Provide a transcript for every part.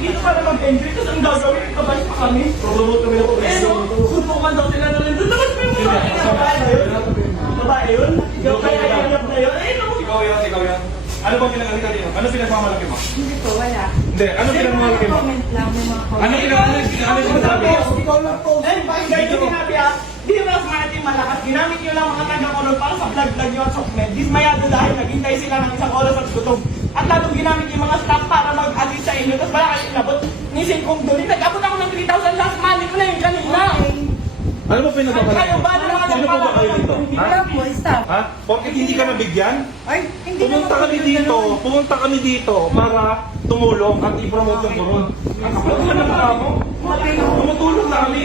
dito para mag-enjoy. Tapos ang gagawin, kabalik pa kami. Promote kami ng police. Suntukan daw sila na nandun. Tapos may mga babae na yun. Babae yun? Ikaw kaya iyak na yun? Ayun o. Ikaw yan. Ano bang pinag-alika dito? Ano pinagmamalaki mo? Hindi po, wala. Hindi, ano pinagmamalaki mo? Comment lang, may mga comment. Ano pinagmamalaki mo? Ikaw lang po. Eh, bakit ganito sinabi ah? Di ba mas natin malakas? Ginamit nyo lang mga taga-color para sa vlog-vlog nyo at sokmed. Dismayado dahil naghintay sila ng isang oras at gutom. At lalong ginamit yung mga staff para mag-assist sa inyo. Tapos wala kayo inabot. Nisin kong doon. Nag-abot ako ng 3,000 last money ko na yun kanina. Ano ba pinagmamalaki Kayo mo? ba naman Sino po ba kayo dito? Wala po, staff. Ha? Porkit hindi ka nabigyan? Ay, hindi Pumunta kami dito para tumulong at i-promote yung Coron. Ang kapag ng mga mo, tumutulong na kami.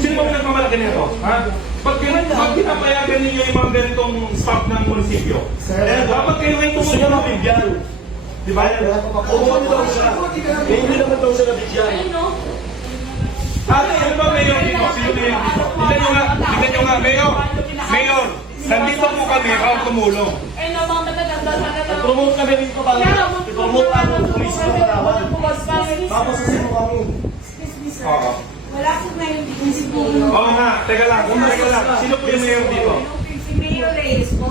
Sino ba pinagmamalaki nito? Ha? Pag pinapayagan ninyo yung mga ganitong staff ng munisipyo, dapat kayo ngayon Gusto niya tumulong. mabigyan. Di ba? Umuwi daw siya. Eh, hindi naman daw siya nabigyan. Ate, ano ba mayor dito? Sino mayor dito? Tignan nyo nga, mayor, nandito po kami para tumulong. Ay, namang mataganda sana lang. Promote kami rito para i-promote ang police ng Palawan. Tapos sino kami. Excuse me, sir. Oo. Wala po na yung siguro. Oo nga, teka lang. Sino po yung mayor dito? Si Mayor Reyes po.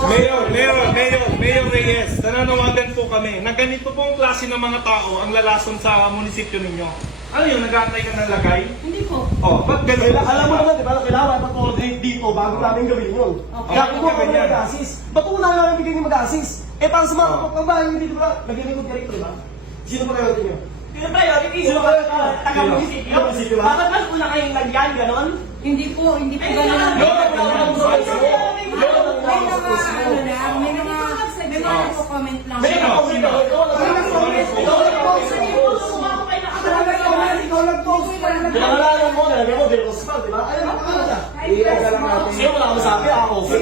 Mayor Reyes, nananawagan po kami na ganito pong klase ng mga tao ang lalason sa munisipyo ninyo. Ano yun, nag-aantay ka ng lagay? Hindi po. Oh, ba't ganun? Alam mo naman, di ba, kailangan mag-coordinate dito bago namin gawin yun. Kaya kung ako na mag-assist, ba't una namin bigyan yung mag-assist? Eh, para sa mga kabahay nyo dito, nag-record ka rito, di ba? Sino pa kayo nyo? Sino priority? Sino ba yun? Taga-munisipyo? Taga-munisipyo ba? Bakit mas una kayong lagyan, ganon? Hindi po Ay, ganun. May mga nagko-comment lang. May comment ako, ikaw nag-post. Pinangalanan mo, nalagay mo, Del Costal, di ba? Ayun, nakakala siya. Iilan ka lang natin. Sino wala akong sabi, ako. Legal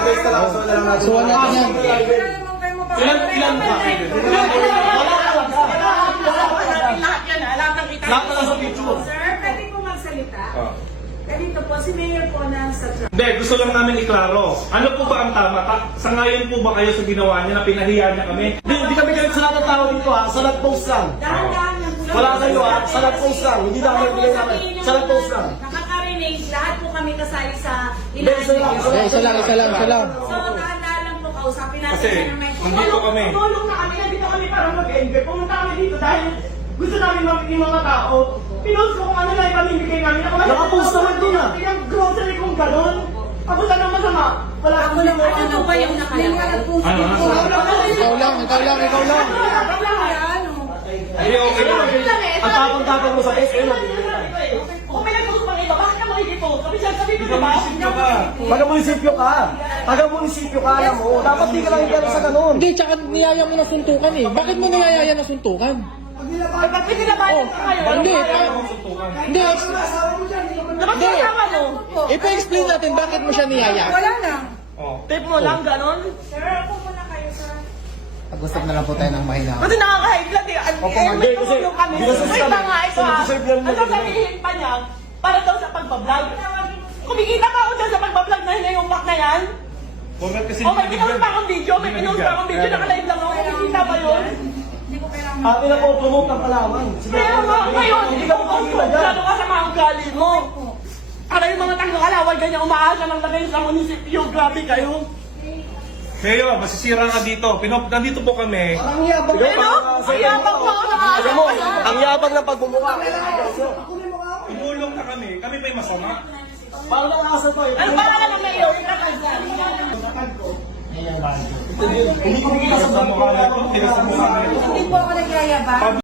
case ka lang, so wala lang natin. So wala ka yan. Ilan ba? Wala ka lang ka. Lahat yan, alam ng kita. Lahat na lang sa picture. Sir, pwede po magsalita. Ganito po, si Mayor po na sa truck. Hindi, gusto lang namin iklaro. Ano po ba ang tama? Sangayon po ba kayo sa ginawa niya na pinahiya niya kami? Hindi kami galit sa lahat ng tao dito ha, sa nag-post lang. Dahan-dahan lang po. Wala kayo ha, sa nag-post lang. Hindi na kami bigay namin. Sa nag-post lang. Nakaka-renage, lahat po kami kasali sa Hindi, isa lang. Isa lang. So, dahan-dahan lang po kausapin natin Kasi, na may nandito kami. Tulong na kami, nandito kami para mag-enjoy. Pumunta kami dito dahil gusto namin mamit yung mga tao. Pinost ko kung ano lang ipamimigay namin. Nakapost naman doon, ah. Yung grocery kong ganon. Ako lang ang masama. Wala akong Ano ba yung nakalagay? Ikaw lang. Hindi, okay lang. Ang tapang-tapang mo sa post, ayun. Kung may nag-post pang iba, bakit ka makikipot? Sabi ko diba? Taga-munisipyo ka. Taga-munisipyo ka, alam mo. Dapat di ka lang gano'n sa ganun. Hindi, tsaka niyaya mo na suntukan eh. Bakit mo niyayaya na suntukan? Ay, ba't pinilabayan ka kayo? Hindi, hindi. Dapat kasama mo. Ipa-explain natin bakit mo siya niyaya. Wala na. Tape mo lang, ganon. Sir, ako muna kayo, sir. Pag-usap na lang po tayo ng mahina. Kasi nakaka-high blood eh. May tumulong kami. Ginastos Wait kami. lang nga, ito ha. Deserve yan Ang sasabihin pa niya, para daw sa pagbablog. Kumikita pa ako dyan sa pagbablog na hinayumak na yan. Kasi Oh, may pinost pa akong video. Naka-live lang ako. Kumikita pa yun. Hindi ko kailangan. Atin na po, promote ng Palawan. Kaya nga, ngayon, Hindi ka makikita dyan. lalo ka sa mga ugali mo. Para yung mga taga-kalawal, ganyan umaasa ng lagay sa munisipyo. Grabe kayo. Mayor, masisira ka dito. Nandito po kami. Ang yabang. Ano? Ang yabang mo. Alam mo, ang yabang ng pagbumuka. Tumulong na kami. Kami ba'y masama? Parang nakakasal to eh. Ano pangalan ng mayor? Hindi ko makikita sa Mukha na ito. Tigas sa mukha na ito. Hindi po ako nagyayabang.